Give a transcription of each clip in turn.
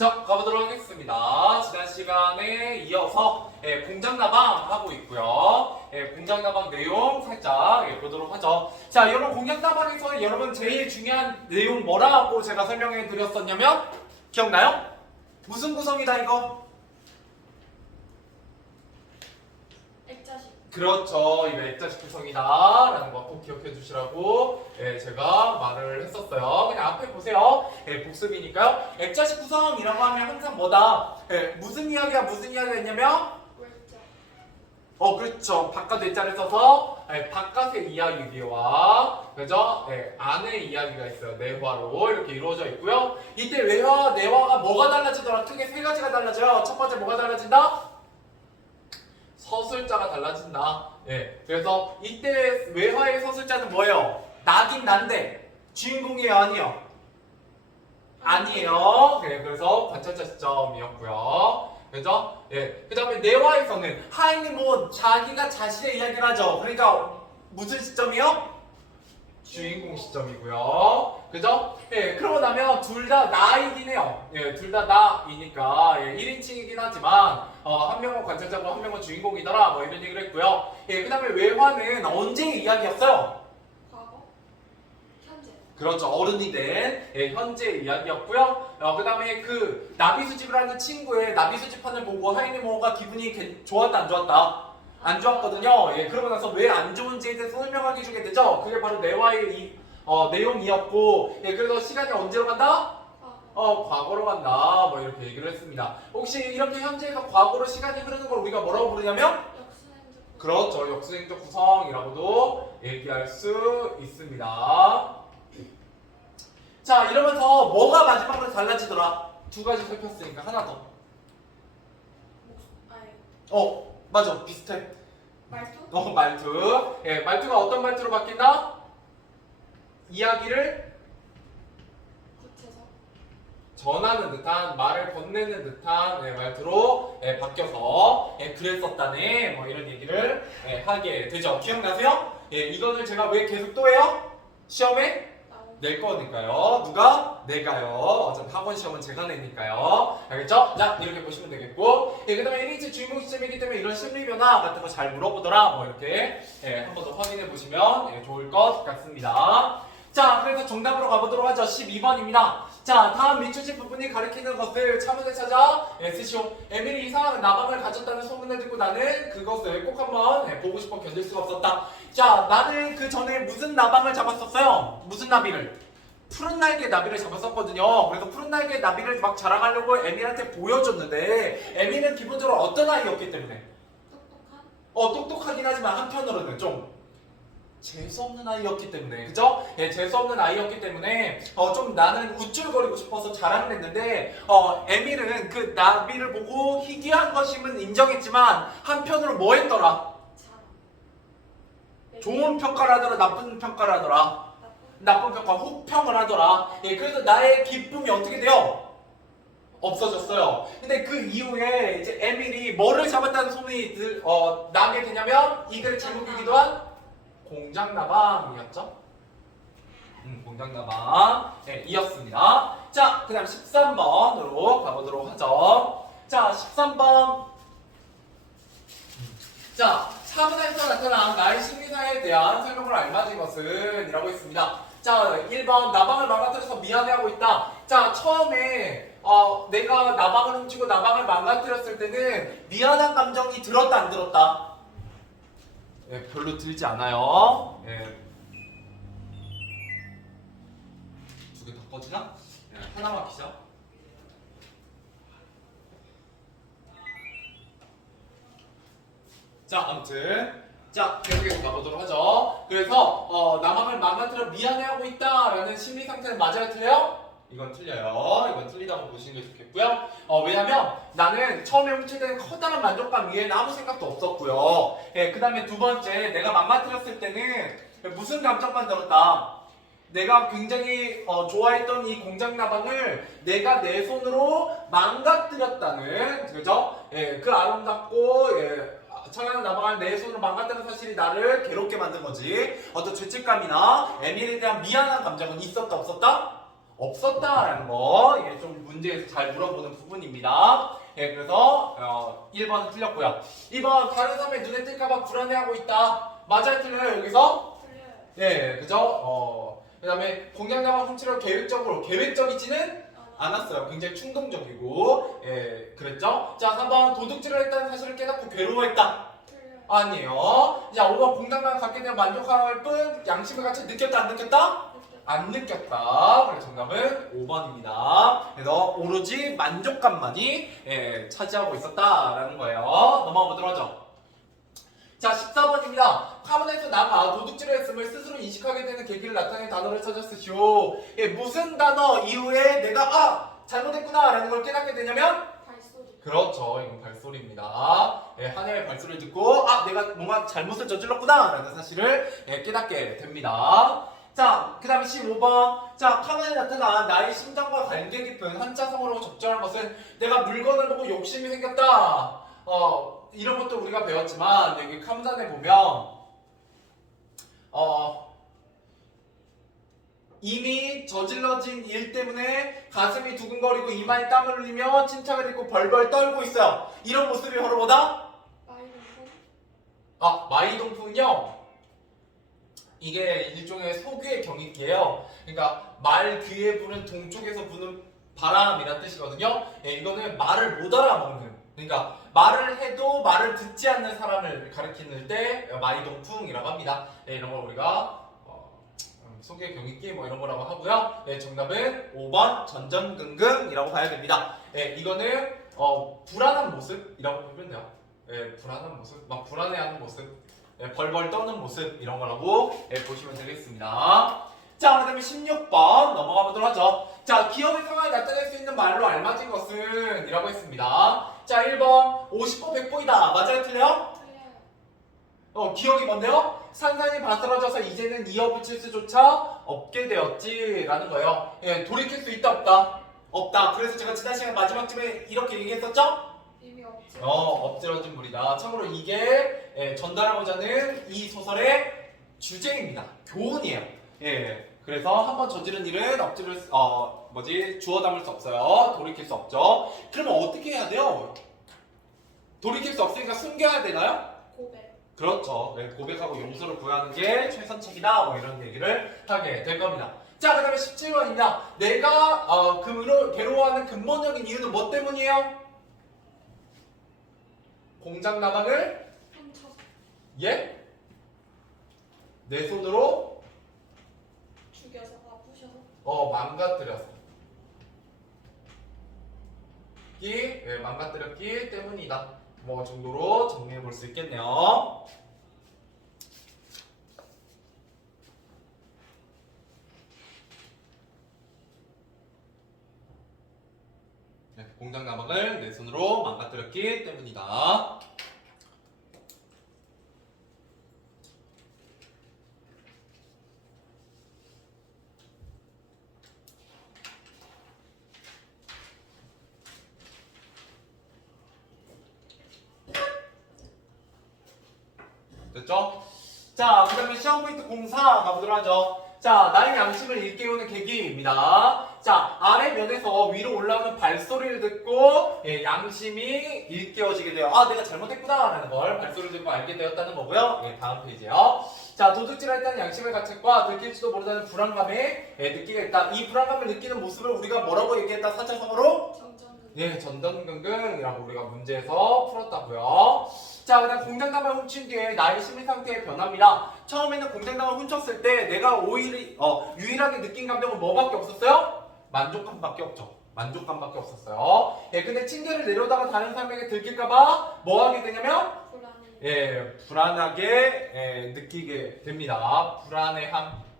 자, 가보도록 하겠습니다. 지난 시간에 이어서 공장나방 하고 있고요. 공장나방 내용 살짝 보도록 하죠. 자, 여러분 공장나방에서 여러분 제일 중요한 내용 뭐라고 제가 설명해 드렸었냐면 기억나요? 무슨 구성이다 이거? 액자식. 그렇죠. 이거 액자식 구성이다 라는 거 꼭 기억해 주시라고 제가 말을 했었어요. 그냥 앞에 보세요. 복습이니까요. 액자식 구성이라고 하면 항상 뭐다? 무슨 이야기야 무슨 이야기가 있냐면 외자. 그렇죠. 바깥 외자를 써서 바깥의 이야기와 그죠? 안의 이야기가 있어요. 내화로 이렇게 이루어져 있고요. 이때 외화와 내화가 뭐가 달라지더라? 크게 세 가지가 달라져요. 첫 번째 뭐가 달라진다? 서술자가 달라진다. 그래서 이때 외화의 서술자는 뭐예요? 나긴 난데 주인공이에요, 아니요? 아니에요. 그래서 관찰자 시점이었고요. 그죠? 그 다음에 내화에서는 하인이 뭐 자기가 자신의 이야기를 하죠. 그러니까 무슨 시점이요? 주인공 시점이고요. 그죠? 그러고 나면 둘 다 나이긴 해요. 둘 다 나이니까 1인칭이긴 하지만 한 명은 관찰자고 한 명은 주인공이더라 뭐 이런 얘기를 했고요. 그 다음에 외화는 언제의 이야기였어요? 과거. 현재. 그렇죠. 어른이 된 현재 이야기였고요. 그 다음에 그 나비수집을 하는 친구의 나비수집판을 보고 하이네모가 기분이 좋았다 안 좋았다? 안 좋았거든요. 그러고 나서 왜 안 좋은지에 대해서 설명하게 주게 되죠. 그게 바로 내화의 내용이었고, 그래서 시간이 언제로 간다? 과거로 간다. 뭐 이렇게 얘기를 했습니다. 혹시 이렇게 현재에서 과거로 시간이 흐르는 걸 우리가 뭐라고 부르냐면? 역수행적. 그렇죠. 역수행적 구성이라고도 얘기할 수 있습니다. 자, 이러면서 뭐가 마지막으로 달라지더라? 두 가지 살폈으니까 하나 더. 아니. 맞아. 비슷해. 말투. 말투. 말투가 어떤 말투로 바뀐다? 이야기를 구체적. 전하는 듯한, 말을 건네는 듯한 말투로 바뀌어서 그랬었다네. 뭐 이런 얘기를 하게 되죠. 기억나세요? 이거를 제가 왜 계속 또 해요? 시험에 낼 거니까요. 누가? 내가요. 어차피 학원 시험은 제가 내니까요. 알겠죠? 자, 이렇게 보시면 되겠고. 그 다음에 1인칭 주인공 시점이기 때문에 이런 심리 변화 같은 거 잘 물어보더라. 뭐 이렇게 한 번 더 확인해 보시면 좋을 것 같습니다. 자, 그래서 정답으로 가보도록 하죠. 12번입니다. 자, 다음 밑줄집 부분이 가리키는 것을 차문에 찾아 쓰시오. 에밀이 이상한 나방을 가졌다는 소문을 듣고 나는 그것을 꼭 한번 보고 싶어 견딜 수가 없었다. 자, 나는 그 전에 무슨 나방을 잡았었어요? 무슨 나비를? 푸른 날개 나비를 잡았었거든요. 그래서 푸른 날개 나비를 막 자랑하려고 에밀한테 보여줬는데 에밀은 기본적으로 어떤 아이였기 때문에? 똑똑한. 똑똑하긴 하지만 한편으로는 좀 재수없는 아이였기 때문에, 그죠? 재수없는 아이였기 때문에 좀 나는 우쭐거리고 싶어서 자랑을 했는데 에밀은 그 나비를 보고 희귀한 것임은 인정했지만 한편으로 뭐 했더라? 자랑. 좋은 평가를 하더라, 나쁜 평가를 하더라? 나쁜. 나쁜 평가, 혹평을 하더라. 그래서 나의 기쁨이 어떻게 돼요? 없어졌어요. 근데 그 이후에 이제 에밀이 뭐를 잡았다는 소문이 나게 되냐면 이 글의 제목이기도 한 공장나방이었죠? 공장나방 이었습니다. 자, 그 다음 13번으로 가보도록 하죠. 자, 13번. 자, 차문에서 나타난 나의 심리사에 대한 설명을 알맞은 것은 이라고 했습니다. 자, 1번 나방을 망가뜨려서 미안해하고 있다. 자, 처음에 내가 나방을 훔치고 나방을 망가뜨렸을 때는 미안한 감정이 들었다 안 들었다? 별로 들지 않아요. 두 개 더 꺼지나? 하나만 키죠. 자, 아무튼 자, 계속해서 가보도록 하죠. 그래서 나방을 망가뜨려 미안해하고 있다라는 심리 상태는 맞아요, 틀려요? 이건 틀려요. 이건 틀리다고 보시는 게 좋겠고요. 왜냐면 나는 처음에 훔칠 커다란 만족감 위에는 아무 생각도 없었고요. 그 다음에 두 번째, 내가 망가뜨렸을 때는 무슨 감정만 들었다? 내가 굉장히 좋아했던 이 공장나방을 내가 내 손으로 망가뜨렸다는, 그죠? 그 아름답고 청하는 나방을 내 손으로 망가뜨린 사실이 나를 괴롭게 만든 거지. 어떤 죄책감이나 에밀에 대한 미안한 감정은 있었다 없었다? 없었다라는 거, 예, 좀 문제에서 잘 물어보는 부분입니다. 예, 그래서 1번은 틀렸고요. 2번 다른 사람의 눈에 띌까봐 불안해하고 있다. 맞아요, 틀려요, 여기서? 틀려요. 예, 그죠? 그 다음에 공장장만 훔치려 계획적이지는 않았어요. 굉장히 충동적이고, 예, 그랬죠? 자, 3번 도둑질을 했다는 사실을 깨닫고 괴로워했다. 틀려요. 아니에요. 자, 5번 공장만 갖게 되면 만족할 뿐 양심의 가치 느꼈다, 안 느꼈다? 안 느꼈다. 그래서 정답은 5번입니다. 그래서 오로지 만족감만이 차지하고 있었다라는 거예요. 넘어가 보도록 하죠. 자, 14번입니다. 카문에서 나가 도둑질을 했음을 스스로 인식하게 되는 계기를 나타내는 단어를 찾았으시오. 예, 무슨 단어 이후에 내가 잘못했구나 라는 걸 깨닫게 되냐면 발소리. 그렇죠. 이건 발소리입니다. 예, 하나의 발소리를 듣고 내가 뭔가 잘못을 저질렀구나 라는 사실을 깨닫게 됩니다. 자, 그 다음에 15번. 자, 카문에 나타난 나의 심장과 관계 깊은 한자성어로 적절한 것은 내가 물건을 보고 욕심이 생겼다. 이런 것도 우리가 배웠지만 여기 카문단에 보면 이미 저질러진 일 때문에 가슴이 두근거리고 이마에 땀을 흘리며 침착을 잃고 벌벌 떨고 있어요. 이런 모습이 바로 뭐다? 마이동풍. 마이동풍은요, 이게 일종의 소귀의 경익기예요. 그러니까 말 귀에 부는 동쪽에서 부는 바람이란 뜻이거든요. 예, 이거는 말을 못 알아먹는, 그러니까 말을 해도 말을 듣지 않는 사람을 가리키는 때 마이동풍이라고 합니다. 예, 이런 걸 우리가 소귀의 경익기 뭐 이런 거라고 하고요. 예, 정답은 5번 전전긍긍이라고 봐야 됩니다. 예, 이거는 불안한 모습이라고 보면 돼요. 예, 불안한 모습, 막 불안해하는 모습, 예, 벌벌 떠는 모습 이런 거라고 보시면 되겠습니다. 자, 그다음에 16번 넘어가 보도록 하죠. 자, 기억의 상황을 나타낼 수 있는 말로 알맞은 것은 이라고 했습니다. 자, 1번 50보 100보이다. 맞아요, 틀려요? 틀려요. 기억이 뭔데요? 산산이 바스러져서 이제는 이어붙일 수조차 없게 되었지 라는 거예요. 예, 돌이킬 수 있다, 없다? 없다. 그래서 제가 지난 시간 마지막쯤에 이렇게 얘기했었죠? 이미 없지. 엎드러진 물이다. 참고로 이게 전달하고자 하는 이 소설의 주제입니다. 교훈이에요. 예, 그래서 한번 저지른 일은 주워 담을 수 없어요. 돌이킬 수 없죠. 그러면 어떻게 해야 돼요? 돌이킬 수 없으니까 숨겨야 되나요? 고백. 그렇죠. 네, 고백하고 용서를 구하는 게 최선책이다. 뭐 이런 얘기를 하게 될 겁니다. 자, 그 다음에 17번입니다. 내가 괴로워하는 근본적인 이유는 뭐 때문이에요? 공장 나방을 훔쳐서. 예? 내 손으로 죽여서. 부셔서. 망가뜨렸어. 망가뜨렸기 때문이다. 뭐 정도로 정리해 볼 수 있겠네요. 네, 공장 가방을 내 손으로 망가뜨렸기 때문이다. 됐죠? 자, 그 다음에 시험 포인트 04 가보도록 하죠. 자, 나의 양심을 일깨우는 계기입니다. 자, 아래 면에서 위로 올라오는 발소리를 듣고 양심이 일깨워지게 돼요. 내가 잘못했구나 라는 걸 발소리를 듣고 알게 되었다는 거고요. 다음 페이지요. 자, 도둑질할 때는 양심의 가책과 들킬지도 모른다는 불안감에 느끼겠다. 이 불안감을 느끼는 모습을 우리가 뭐라고 얘기했다? 4차성어로? 전전긍긍이라고 우리가 문제에서 풀었다고요. 자, 그다음 공장담을 훔친 뒤에 나의 심리 상태의 변화입니다. 처음에는 공장담을 훔쳤을 때 내가 유일하게 느낀 감정은 뭐밖에 없었어요? 만족감밖에 없죠. 만족감밖에 없었어요. 근데 층계를 내려다가 다른 사람에게 들킬까봐 뭐 하게 되냐면 불안하게 느끼게 됩니다. 불안해함.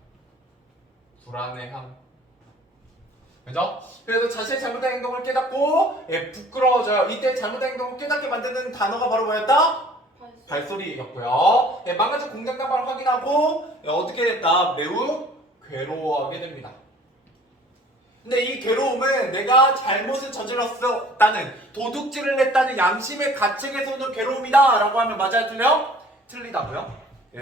그죠? 그래서 자신의 잘못한 행동을 깨닫고 부끄러워져요. 이때 잘못한 행동을 깨닫게 만드는 단어가 바로 뭐였다? 발소리였고요. 망가진 공장 가방을 확인하고 어떻게 됐다? 매우 괴로워하게 됩니다. 근데 이 괴로움은 내가 잘못을 저질렀다는, 도둑질을 했다는 양심의 가책에서 오는 괴로움이다 라고 하면 맞아요, 틀려? 틀리다고요?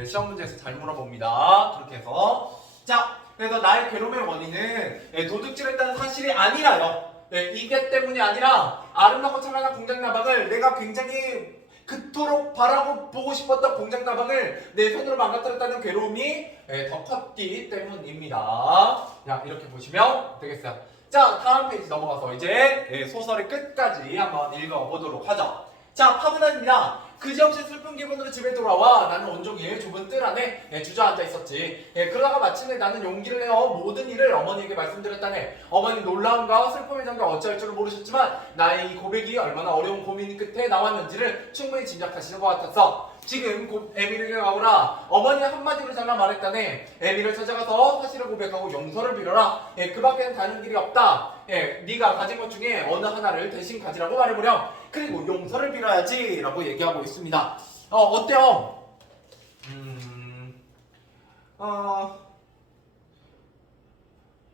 시험 문제에서 잘 물어봅니다. 그렇게 해서 자, 그래서 나의 괴로움의 원인은 도둑질했다는 사실이 아니라요. 이게 때문이 아니라 아름답고 찬란한 공장 나방을 내가 굉장히 그토록 바라고 보고 싶었던 공장 나방을 내 손으로 망가뜨렸다는 괴로움이 더 컸기 때문입니다. 자, 이렇게 보시면 되겠어요. 자, 다음 페이지 넘어가서 이제 소설의 끝까지 한번 읽어보도록 하죠. 자, 파문화입니다. 그지없이 슬픈 기분으로 집에 돌아와 나는 온종일 좁은 뜰 안에 주저앉아 있었지. 그러다가 마침내 나는 용기를 내어 모든 일을 어머니에게 말씀드렸다네. 어머니 놀라움과 슬픔에 잠겨 어찌할 줄을 모르셨지만 나의 이 고백이 얼마나 어려운 고민 끝에 나왔는지를 충분히 짐작하시는 것 같았어. 지금 에밀에게 가오라. 어머니 한마디로 잘라 말했다네. 에밀을 찾아가서 사실을 고백하고 용서를 빌어라. 그 밖에는 다른 길이 없다. 네가 가진 것 중에 어느 하나를 대신 가지라고 말해보렴. 그리고 용서를 빌어야지 라고 얘기하고 있습니다. 어때요?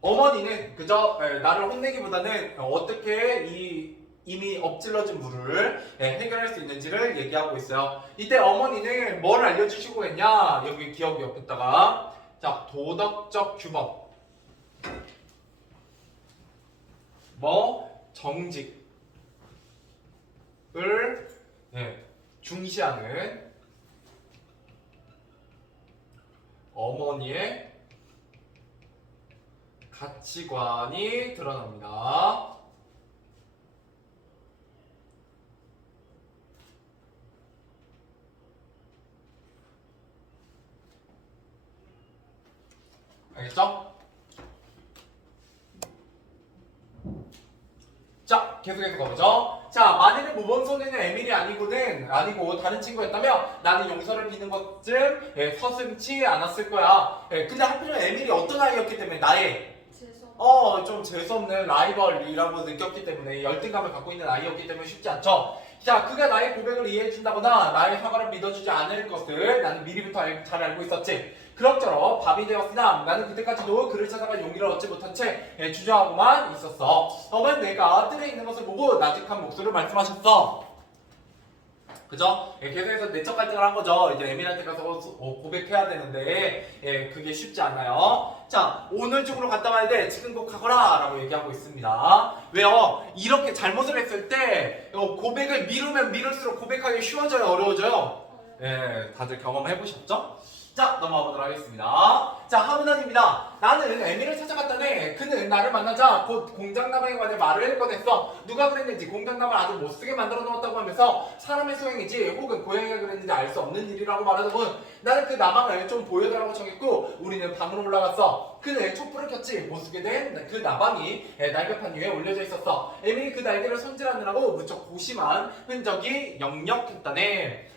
어머니는 그저 나를 혼내기보다는 어떻게 이미 엎질러진 물을 해결할 수 있는지를 얘기하고 있어요. 이때 어머니는 뭘 알려주시고 했냐? 여기 기억 옆에다가 자, 도덕적 규범 정직을 중시하는 어머니의 가치관이 드러납니다. 알겠죠? 자, 계속해서 가보죠. 자, 만일에 모범소년은 에밀이 아니고 다른 친구였다면 나는 용서를 비는 것쯤 서슴지 않았을 거야. 근데 하필이면 에밀이 어떤 아이였기 때문에 나의 좀 재수없는 라이벌이라고 느꼈기 때문에 열등감을 갖고 있는 아이였기 때문에 쉽지 않죠. 자, 그가 나의 고백을 이해해준다거나 나의 사과를 믿어주지 않을 것을 나는 미리부터 잘 알고 있었지. 그럭저럭 밤이 되었으나 나는 그때까지도 그를 찾아갈 용기를 얻지 못한 채 주저하고만 있었어. 어머니 내가 뜰에 있는 것을 보고 나직한 목소리로 말씀하셨어. 그죠? 계속해서 내적 갈등을 한 거죠. 이제 에밀한테 가서 고백해야 되는데 그게 쉽지 않아요. 자, 오늘 중으로 갔다 와야 돼. 지금 꼭 가거라 라고 얘기하고 있습니다. 왜요? 이렇게 잘못을 했을 때 고백을 미루면 미룰수록 고백하기 쉬워져요? 어려워져요? 다들 경험해보셨죠? 자, 넘어가 보도록 하겠습니다. 자, 하문환입니다. 나는 에밀을 찾아갔다네. 그는 나를 만나자 곧 공장나방에 관해 말을 꺼냈어. 누가 그랬는지 공장나방을 아주 못쓰게 만들어 놓았다고 하면서 사람의 소행이지 혹은 고양이가 그랬는지 알 수 없는 일이라고 말하더군. 나는 그 나방을 좀 보여달라고 청했고 우리는 방으로 올라갔어. 그는 촛불을 켰지. 못쓰게 된 그 나방이 날개판 위에 올려져 있었어. 에밀이 그 날개를 손질하느라고 무척 고심한 흔적이 역력했다네.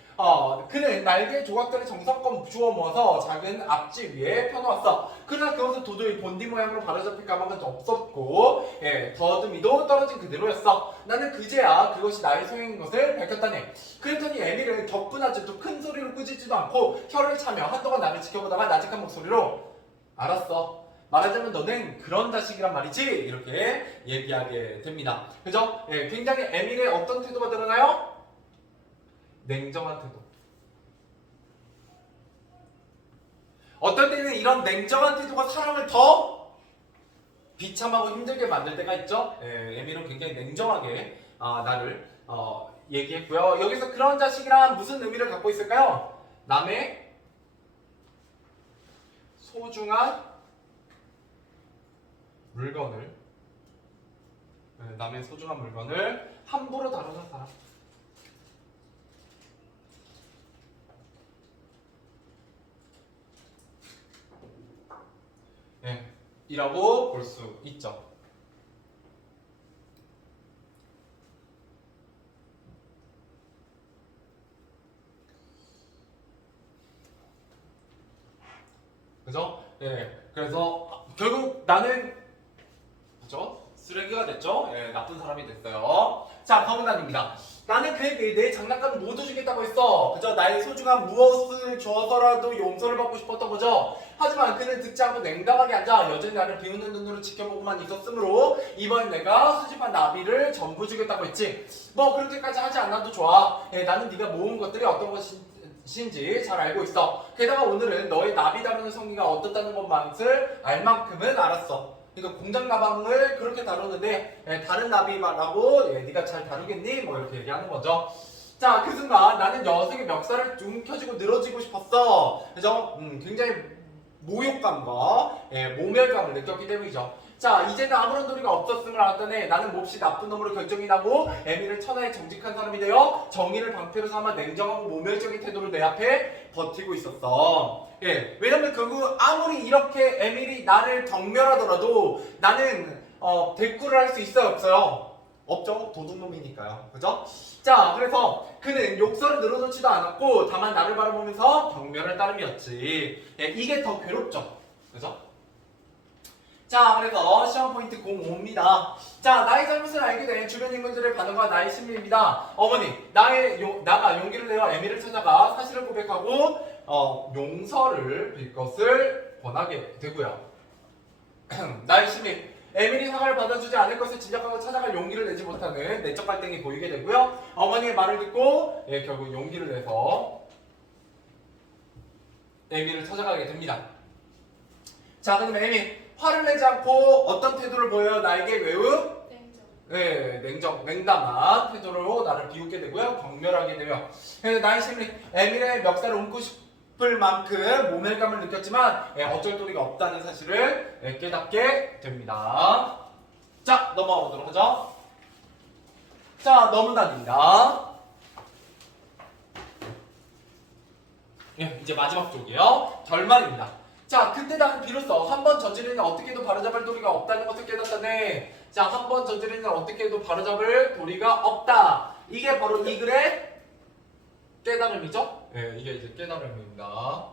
그는 날개 조각들을 정성껏 주워 모아서 작은 앞지 위에 펴놓았어. 그러나 그것은 도저히 본디 모양으로 바로잡힐 가망은 없었고 더듬이도 떨어진 그대로였어. 나는 그제야 그것이 나의 소행인 것을 밝혔다네. 그랬더니 에밀은 격분하지도 큰 소리로 꾸짖지도 않고 혀를 차며 한동안 나를 지켜보다가 나직한 목소리로 알았어. 말하자면 너는 그런 자식이란 말이지? 이렇게 얘기하게 됩니다. 그죠? 굉장히 에밀의 어떤 태도가 드러나요? 냉정한 태도. 어떨 때는 이런 냉정한 태도가 사람을 더 비참하고 힘들게 만들 때가 있죠. 에밀은 굉장히 냉정하게 나를 얘기했고요. 여기서 그런 자식이란 무슨 의미를 갖고 있을까요? 남의 소중한 물건을 함부로 다루는 사람. 이라고 볼 수 있죠. 그죠? 그래서 결국 나는 그죠? 쓰레기가 됐죠? 나쁜 사람이 됐어요. 자, 파문단입니다. 나는 그에게 내 장난감을 모두 주겠다고 했어. 그저 나의 소중한 무엇을 줘서라도 용서를 받고 싶었던 거죠. 하지만 그는 듣지 않고 냉담하게 앉아 여전히 나를 비웃는 눈으로 지켜보고만 있었으므로 이번 내가 수집한 나비를 전부 주겠다고 했지. 뭐 그렇게까지 하지 않아도 좋아. 나는 네가 모은 것들이 어떤 것인지 신지 잘 알고 있어. 게다가 오늘은 너의 나비 다루는 성의가 어떻다는 것만을 알 만큼은 알았어. 그러니까 공장 가방을 그렇게 다루는데 다른 나비라고 네가 잘 다루겠니? 뭐 이렇게 얘기하는 거죠. 자, 그 순간 나는 녀석의 멱살을 움켜쥐고 늘어지고 싶었어. 그래서 굉장히 모욕감과 모멸감을 느꼈기 때문이죠. 자, 이제는 아무런 도리가 없었음을 알았더니 나는 몹시 나쁜 놈으로 결정이 나고 에미를 천하의 정직한 사람이 되어 정의를 방패로 삼아 냉정하고 모멸적인 태도로 내 앞에 버티고 있었어. 왜냐면 결국 아무리 이렇게 에밀이 나를 경멸하더라도 나는 대꾸를 할 수 있어요, 없어요? 없죠. 도둑놈이니까요. 그죠? 자, 그래서 그는 욕설을 늘어놓지도 않았고 다만 나를 바라보면서 경멸할 따름이었지. 이게 더 괴롭죠. 그죠? 자, 그래서 시험 포인트 05입니다. 자, 나의 잘못을 알게 된 주변 인물들의 반응과 나의 심리입니다. 어머니, 나가 용기를 내어 에밀을 찾아가 사실을 고백하고 용서를 빌 것을 권하게 되고요. 나의 심리, 에밀이 사과를 받아주지 않을 것을 진작하고 찾아갈 용기를 내지 못하는 내적 갈등이 보이게 되고요. 어머니의 말을 듣고 결국 용기를 내서 에밀을 찾아가게 됩니다. 자, 그럼 에밀 화를 내지 않고 어떤 태도를 보여요? 나에게 매우 냉담한 태도로 나를 비웃게 되고요. 경멸하게 되며 그래서 나의 심리 에밀의 멱살을 옮고 싶을 만큼 모멸감을 느꼈지만 어쩔 도리가 없다는 사실을 깨닫게 됩니다. 자, 넘어가 보도록 하죠. 자, 너무나입니다. 이제 마지막 쪽이에요. 결말입니다. 자, 그때 나는 비로소 한 번 저지르는 어떻게 해도 바로잡을 도리가 없다는 것을 깨닫다네. 자, 한 번 저지르는 어떻게 해도 바로잡을 도리가 없다. 이게 바로 이 글의 깨달음이죠? 이게 이제 깨달음입니다.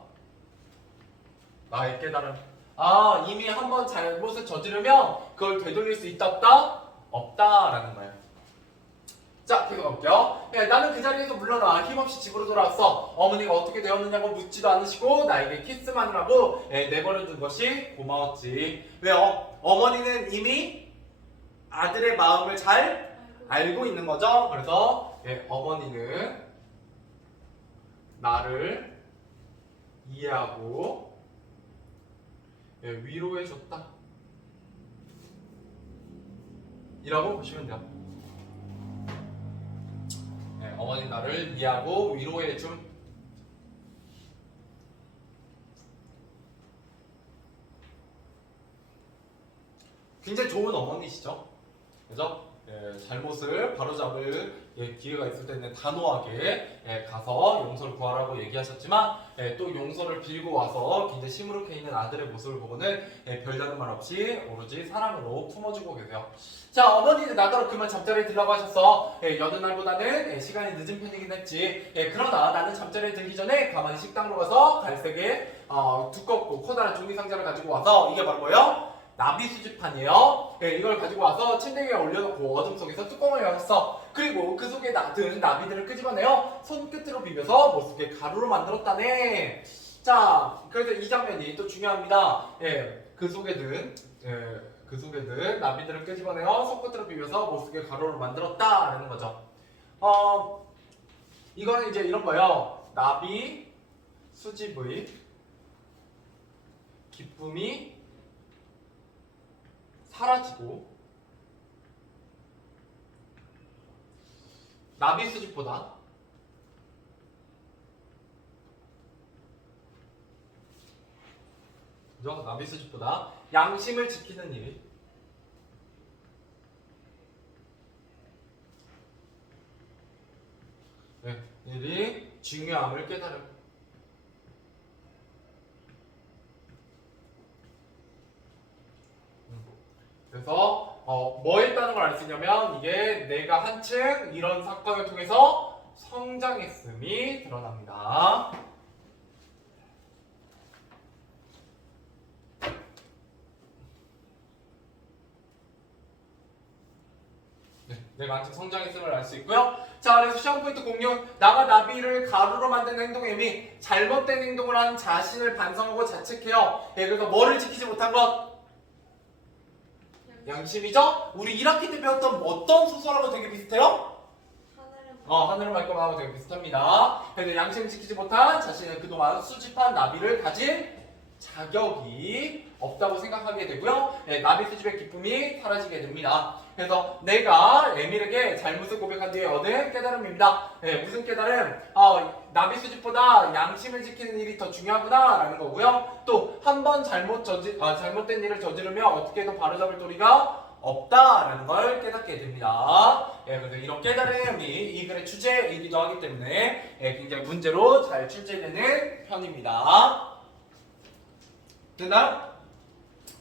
나의 깨달음. 아, 이미 한 번 잘못을 저지르면 그걸 되돌릴 수 있다 없다? 없다라는 거예요. 자, 계속 가볼게요. 나는 그 자리에서 물러나 힘없이 집으로 돌아왔어. 어머니가 어떻게 되었느냐고 묻지도 않으시고 나에게 키스만을 하고 내버려둔 것이 고마웠지. 왜요? 어머니는 이미 아들의 마음을 잘 알고 있는 거죠. 그래서 어머니는 나를 이해하고 위로해줬다 이라고 보시면 돼요. 어머니 나를 이해하고 위로해줌. 굉장히 좋은 어머니시죠? 그죠? 잘못을 바로잡을 기회가 있을 때는 단호하게 가서 용서를 구하라고 얘기하셨지만 또 용서를 빌고 와서 굉장히 시무룩해 있는 아들의 모습을 보고는 별다른 말 없이 오로지 사랑으로 품어주고 계세요. 자, 어머니는 나더러 그만 잠자리에 들라고 하셨어. 여느 날보다는 시간이 늦은 편이긴 했지. 그러나 나는 잠자리에 들기 전에 가만히 식당으로 가서 갈색의 두껍고 커다란 종이 상자를 가지고 와서 이게 바로 뭐예요? 나비 수집판이에요. 이걸 가지고 와서 침대 위에 올려놓고 어둠 속에서 뚜껑을 열었어. 그리고 그 속에 든 나비들을 끄집어내어 손끝으로 비벼서 못쓰게 가루로 만들었다네. 자, 그래서 이 장면이 또 중요합니다. 그 속에 든 나비들을 끄집어내어 손끝으로 비벼서 못쓰게 가루로 만들었다라는 거죠. 이거는 이제 이런 거예요. 나비 수집의 기쁨이 사라지고 나비 수집보다 그죠? 나비 수집보다 양심을 지키는 일이 중요함을 깨달음. 그래서 뭐 했다는 걸 알 수 있냐면 이게 내가 한층 이런 사건을 통해서 성장했음이 드러납니다. 내가 한층 성장했음을 알 수 있고요. 자, 그래서 시험 포인트 06 나가 나비를 가루로 만드는 행동의 의미 잘못된 행동을 한 자신을 반성하고 자책해요. 그래서 뭐를 지키지 못한 것? 양심이죠? 우리 1학기 때 배웠던 어떤 소설하고 되게 비슷해요? 하늘은 하늘을 맑고 마음은 되게 비슷합니다. 그래서 양심을 지키지 못한 자신은 그동안 수집한 나비를 가질 자격이 없다고 생각하게 되고요. 나비 수집의 기쁨이 사라지게 됩니다. 그래서 내가 에밀에게 잘못을 고백한 뒤에 얻은 깨달음입니다. 무슨 깨달음? 나비 수집보다 양심을 지키는 일이 더 중요하구나 라는 거고요. 또 한 번 잘못된 일을 저지르며 어떻게 해도 바로잡을 도리가 없다라는 걸 깨닫게 됩니다. 그래서 이런 깨달음이 이 글의 주제이기도 하기 때문에 굉장히 문제로 잘 출제되는 편입니다. 됐나요?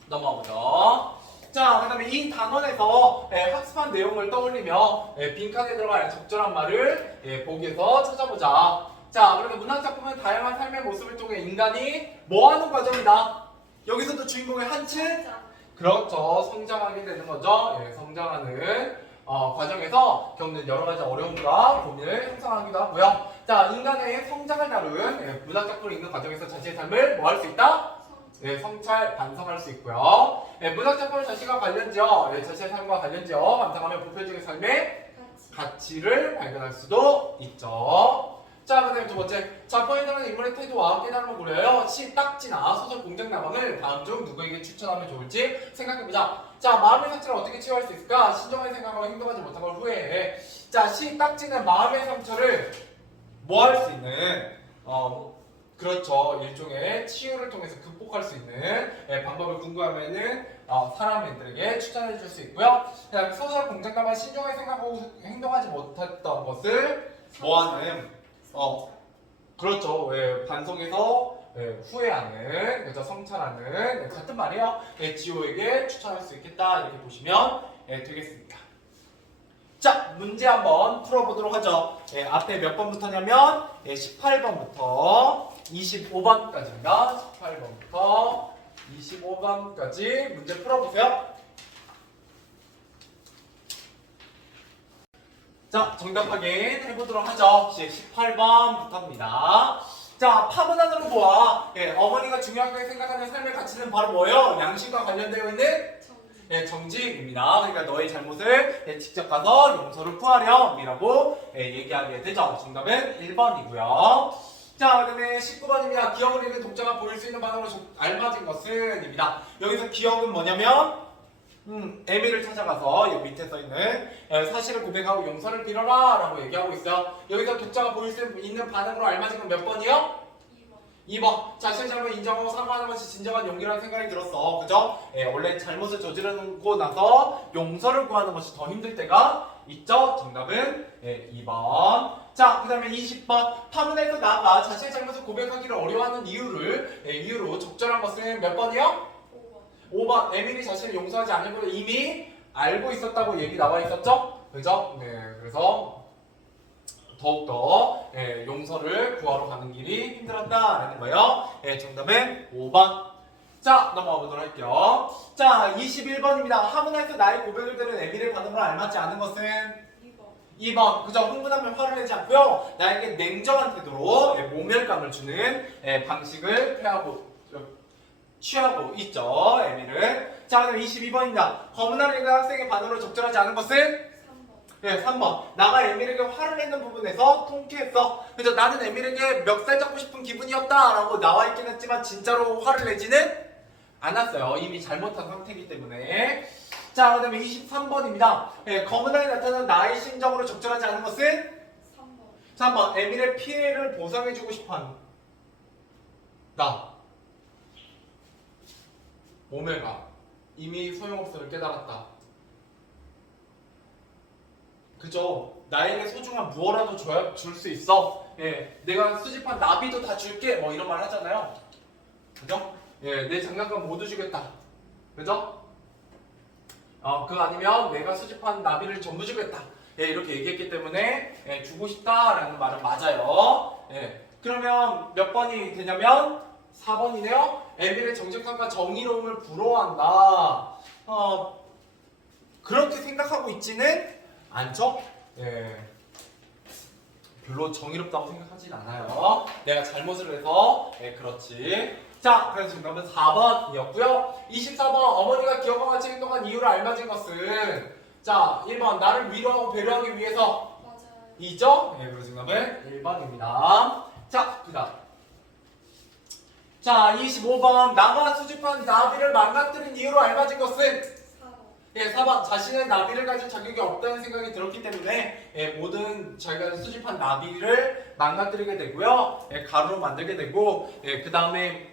넘어가보죠. 자, 그 다음에 이 단원에서 학습한 내용을 떠올리며 빈칸에 들어갈 적절한 말을 보기에서 찾아보자. 자, 그렇게 문학작품은 다양한 삶의 모습을 통해 인간이 뭐하는 과정이다. 여기서도 주인공의 한층 그렇죠. 성장하게 되는 거죠. 성장하는 과정에서 겪는 여러 가지 어려움과 고민을 형성하기도 하고요. 자, 인간의 성장을 다룬 문학작품을 읽는 과정에서 자신의 삶을 뭐 할 수 있다? 성찰, 반성할 수 있고요. 문학작품을 자신과 관련지어, 자신의 삶과 관련지어 감상하며 보편적인 삶의 가치를 발견할 수도 있죠. 자, 그 다음에 두 번째. 작품에 해당하는 인물의 태도와 깨달음을 고려하여 시, 딱지나 소설, 공작, 남항을 다음 중 누구에게 추천하면 좋을지 생각해보자. 자, 마음의 상처를 어떻게 치유할 수 있을까? 신중하게 생각하고 행동하지 못한 걸 후회해. 자, 시, 딱지는 마음의 상처를 뭐 할 수 있는, 그렇죠. 일종의 치유를 통해서 극복할 수 있는 방법을 궁금하면은 사람들에게 추천해 줄 수 있고요. 그다음에 소설, 공작, 남항 신중하게 생각하고 행동하지 못했던 것을 뭐하는 그렇죠. 반성해서 후회하는, 그죠? 성찰하는 같은 말이에요. 지호에게 추천할 수 있겠다 이렇게 보시면 되겠습니다. 자, 문제 한번 풀어보도록 하죠. 앞에 몇 번부터냐면 18번부터 25번까지입니다. 18번부터 25번까지 문제 풀어보세요. 자, 정답 확인해보도록 하죠. 18번부터입니다. 자, 파문안으로 보아. 어머니가 중요하게 생각하는 삶의 가치는 바로 뭐예요? 양심과 관련되어 있는 정직입니다. 그러니까 너의 잘못을 직접 가서 용서를 구하렴 이라고 얘기하게 되죠. 정답은 1번이고요. 자, 그 다음에 19번입니다. 기억을 잃은 독자가 보일 수 있는 반응으로 알맞은 것은 입니다. 여기서 기억은 뭐냐면 에밀을 찾아가서 여기 밑에 써있는 사실을 고백하고 용서를 빌어라 라고 얘기하고 있어요. 여기서 독자가 보일 수 있는 반응으로 알맞은 건 몇 번이요? 2번. 자신의 잘못 인정하고 사과하는 것이 진정한 용기라는 생각이 들었어. 그죠? 원래 잘못을 저지르고 나서 용서를 구하는 것이 더 힘들 때가 있죠? 정답은 2번. 자, 그 다음에 20번. 파문에서 나아가 자신의 잘못을 고백하기를 어려워하는 이유로 적절한 것은 몇 번이요? 5번. 에밀이 자신을 용서하지 않을 것을 이미 알고 있었다고 얘기 나와 있었죠? 그죠? 그래서 더욱더 용서를 구하러 가는 길이 힘들었다라는 거예요. 정답은 5번. 자, 넘어가 보도록 할게요. 자, 21번입니다. 하문에서 나의 고백을 들은 에밀의 반응을 알맞지 않은 것은 2번. 그죠? 흥분하면 화를 내지 않고요. 나에게 냉정한 태도로 모멸감을 주는 방식을 취하고 있죠. 에밀은. 자, 그다음 22번입니다. 검은하는 학생의 반응으로 적절하지 않은 것은 3번. 나가 에밀에게 화를 내는 부분에서 통쾌했어. 그죠? 나는 에밀에게 멱살 잡고 싶은 기분이었다라고 나와 있긴 했지만 진짜로 화를 내지는 않았어요. 이미 잘못한 상태이기 때문에. 자, 그 다음에 23번입니다. 검은하게 나타나는 나의 심정으로 적절하지 않은 것은 3번. 에밀의 피해를 보상해주고 싶어한다. 오메가. 이미 소용없음을 깨달았다. 그죠? 나에게 소중한 무엇라도 줄 수 있어. 내가 수집한 나비도 다 줄게. 뭐 이런 말 하잖아요. 그죠? 내 장난감 모두 주겠다. 그죠? 그거 아니면 내가 수집한 나비를 전부 주겠다. 이렇게 얘기했기 때문에 주고 싶다라는 말은 맞아요. 그러면 몇 번이 되냐면 4번이네요. 에밀의 정직함과 정의로움을 부러워한다. 그렇게 생각하고 있지는 않죠? 별로 정의롭다고 생각하진 않아요. 내가 잘못을 해서 그렇지. 자, 그래서 정답은 4번이었고요. 24번. 어머니가 기억과 같이 행동한 이유를 알맞은 것은 자, 1번. 나를 위로하고 배려하기 위해서 2죠? 예, 그래서 정답은 1번입니다. 자, 그다음. 자, 25번. 나가 수집한 나비를 망가뜨린 이유로 알맞은 것은 4번. 예, 4번. 자신은 나비를 가질 자격이 없다는 생각이 들었기 때문에 예, 모든 자기가 수집한 나비를 망가뜨리게 되고요. 예, 가루로 만들게 되고 예, 그 다음에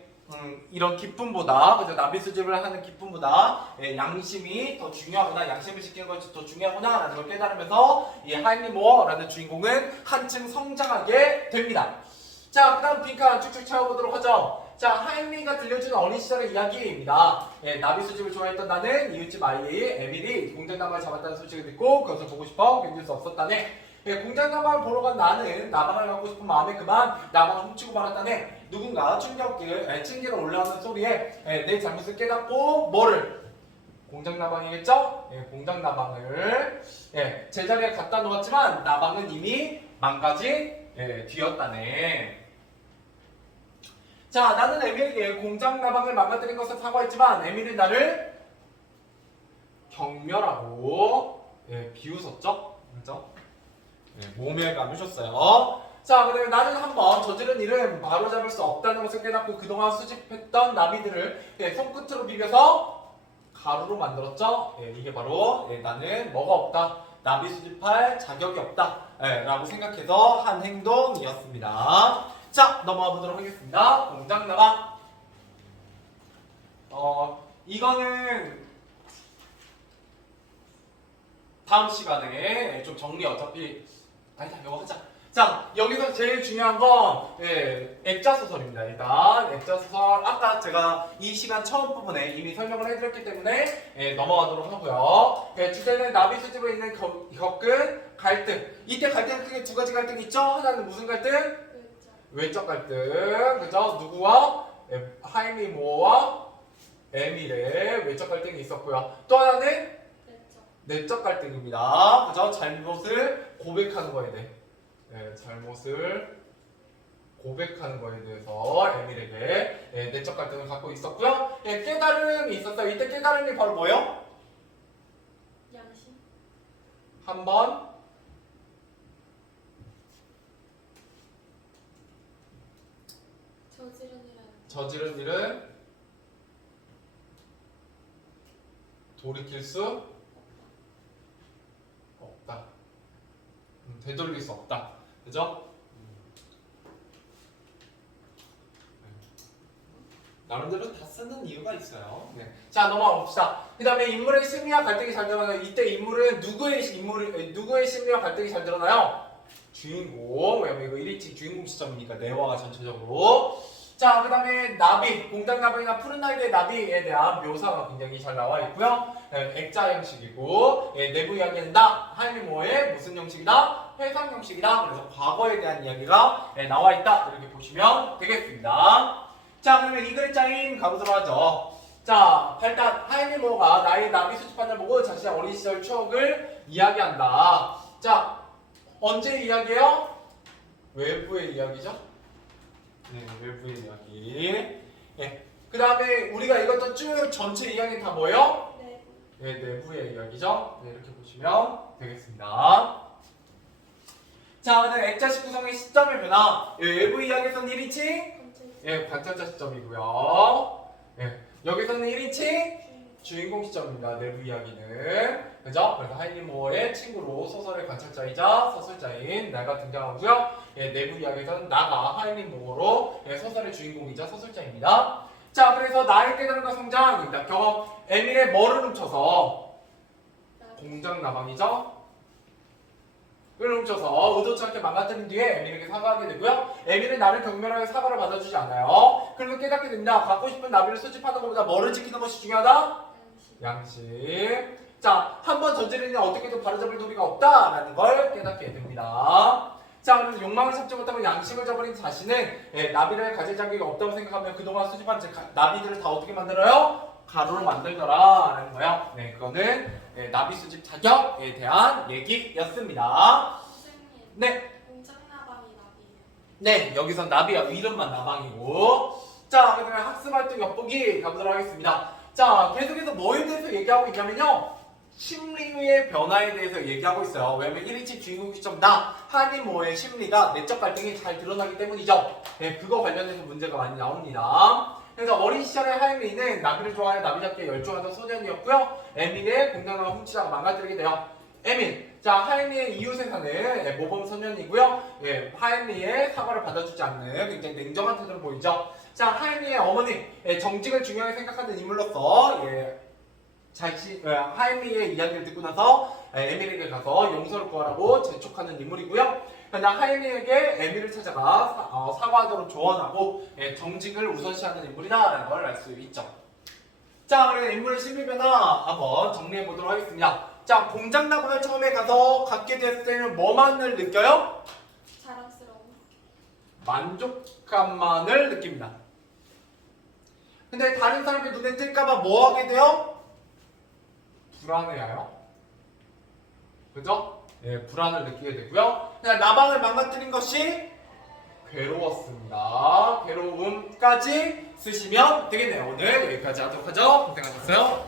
이런 기쁨보다 그죠? 나비 수집을 하는 기쁨보다 예, 양심이 더 중요하구나, 양심을 지키는 것이 더 중요하구나라는 걸 깨달으면서 이 하인리 모어라는 주인공은 한층 성장하게 됩니다. 자, 그 다음 빈칸 쭉쭉 채워보도록 하죠. 자, 하인리가 들려주는 어린 시절의 이야기입니다. 예, 나비 수집을 좋아했던 나는 이웃집 아이 에밀이 공장나방을 잡았다는 소식을 듣고 그것을 보고 싶어 견딜 수 없었다네. 예, 공장나방을 보러 간 나는 나방을 갖고 싶은 마음에 그만 나방을 훔치고 말았다네. 누군가 층계로 올라오는 소리에 내 잘못을 깨닫고 뭐를? 공장나방이겠죠? 예, 공장나방을 제자리에 갖다 놓았지만 나방은 이미 망가진 뒤였다네. 자, 나는 에밀에게 공장 나방을 망가뜨린 것을 사과했지만 에밀이 나를 경멸하고 비웃었죠? 그죠? 모멸감을 줬어요. 자, 그다음에 나는 한번 저지른 일은 바로잡을 수 없다는 것을 깨닫고 그동안 수집했던 나비들을 손끝으로 비벼서 가루로 만들었죠? 이게 바로 나는 뭐가 없다, 나비 수집할 자격이 없다 라고 생각해서 한 행동이었습니다. 자, 넘어가 보도록 하겠습니다. 공장나방. 이거는 다음 시간에 좀 정리 어차피 아니다, 이거 하자. 자, 여기서 제일 중요한 건 액자소설입니다. 일단 액자소설 아까 제가 이 시간 처음 부분에 이미 설명을 해드렸기 때문에 넘어가도록 하고요. 주제는 나비 수집에 있는 겪은 갈등. 이때 갈등은 크게 두 가지 갈등이 있죠. 하나는 무슨 갈등? 외적 갈등, 그죠? 누구와? 하인리 모어와 에밀의 외적 갈등이 있었고요. 또 하나는 내적 갈등입니다. 그죠? 잘못을 고백하는 거에 대해. 잘못을 고백하는 거에 대해서 에밀에게 내적 갈등을 갖고 있었고요. 깨달음이 있었어요. 이때 깨달음이 바로 뭐예요? 양심. 한번 저지른 일은 돌이킬 수 없다. 되돌릴 수 없다. 그죠? 나름대로 다 쓰는 이유가 있어요. 자, 넘어가 봅시다. 그 다음에 인물의 심리와 갈등이 잘 드러나요. 이때 인물은 누구의 심리와 갈등이 잘 드러나요? 주인공. 왜냐면 이거 1인칭 주인공 시점이니까 내화가 전체적으로. 자, 그 다음에 나비, 공장나방이나 푸른 날개의 나비에 대한 묘사가 굉장히 잘 나와 있고요. 액자 형식이고, 내부 이야기는 하인리 모어의 무슨 형식이다? 회상 형식이다. 그래서 과거에 대한 이야기가 나와 있다. 이렇게 보시면 되겠습니다. 자, 그러면 이 글자인 가보도록 하죠. 자, 일단 하인리 모어가 나의 나비 수집판을 보고 자신의 어린 시절 추억을 이야기한다. 자, 언제 이야기해요? 외부의 이야기죠? 외부의 이야기. 그 다음에 우리가 이것도 쭉 전체 이야기는 다 뭐예요? 내부의 이야기죠. 이렇게 보시면 되겠습니다. 자, 그다음 액자식 구성의 시점의 변화. 외부 이야기에서는 1인칭 관찰자 시점이고요. 여기서는 1인칭 주인공 시점입니다. 내부 이야기는. 그죠? 그래서 하인리 모어의 친구로 소설의 관찰자이자 서술자인 나가 등장하고요. 내부 이야기에서는 나가 하인리 모어로 소설의 주인공이자 서술자입니다. 자, 그래서 나의 깨달음과 성장입니다. 에밀의 뭐를 훔쳐서? 공장 나방이죠? 을 훔쳐서 의도치 않게 망가뜨린 뒤에 에밀에게 사과하게 되고요. 에밀은 나를 경멸하여 사과를 받아주지 않아요. 그래서 깨닫게 됩니다. 갖고 싶은 나비를 수집하는 것보다 뭐를 지키는 것이 중요하다? 양심. 자, 한번 저지르니 어떻게든 바로잡을 도리가 없다라는 걸 깨닫게 됩니다. 자, 그래서 욕망을 참지 못하면 양심을 저버린 자신은 나비를 가질 자격이 없다고 생각하며 그동안 수집한 나비들을 다 어떻게 만들어요? 가루로 만들더라라는 거예요. 그거는 나비 수집 자격에 대한 얘기였습니다. 선생님. 네. 공장나방이 나비예요. 네, 여기선 나비야 이름만 나방이고. 자, 그 다음에 학습활동 엿보기 가보도록 하겠습니다. 자, 계속해서 뭐에 대해서 얘기하고 있냐면요. 심리의 변화에 대해서 얘기하고 있어요. 왜냐면 1인칭 주인공 시점 나 하니모의 심리가 내적 갈등이 잘 드러나기 때문이죠. 네, 그거 관련해서 문제가 많이 나옵니다. 그래서 어린 시절의 하임리는 나비를 좋아하여 나비 잡기에 열중하던 소년이었고요. 에밀의 공장을 훔치다가 망가뜨리게 돼요. 에밀, 자 하임리의 이웃에 사는 모범 소년이고요. 예, 하임리의 사과를 받아주지 않는 굉장히 냉정한 태도를 보이죠. 자 하임리의 어머니, 정직을 중요하게 생각하는 인물로서 하임리의 이야기를 듣고 나서 에밀에게 가서 용서를 구하라고 재촉하는 인물이고요. 그러나 하임리에게 에밀을 찾아가 사과하도록 조언하고 정직을 우선시하는 인물이다라는 걸 알 수 있죠. 자, 그럼 인물의 심리 변화 한번 정리해 보도록 하겠습니다. 자, 공장 나방을 처음에 가서 갖게 됐을 때는 뭐만을 느껴요? 자랑스러움. 만족감만을 느낍니다. 근데 다른 사람의 눈에 띌까봐 뭐 하게 돼요? 불안해요. 그죠? 예, 불안을 느끼게 되고요. 그냥 나방을 망가뜨린 것이 괴로웠습니다. 괴로움까지 쓰시면 되겠네요. 오늘 여기까지 하도록 하죠. 고생하셨어요.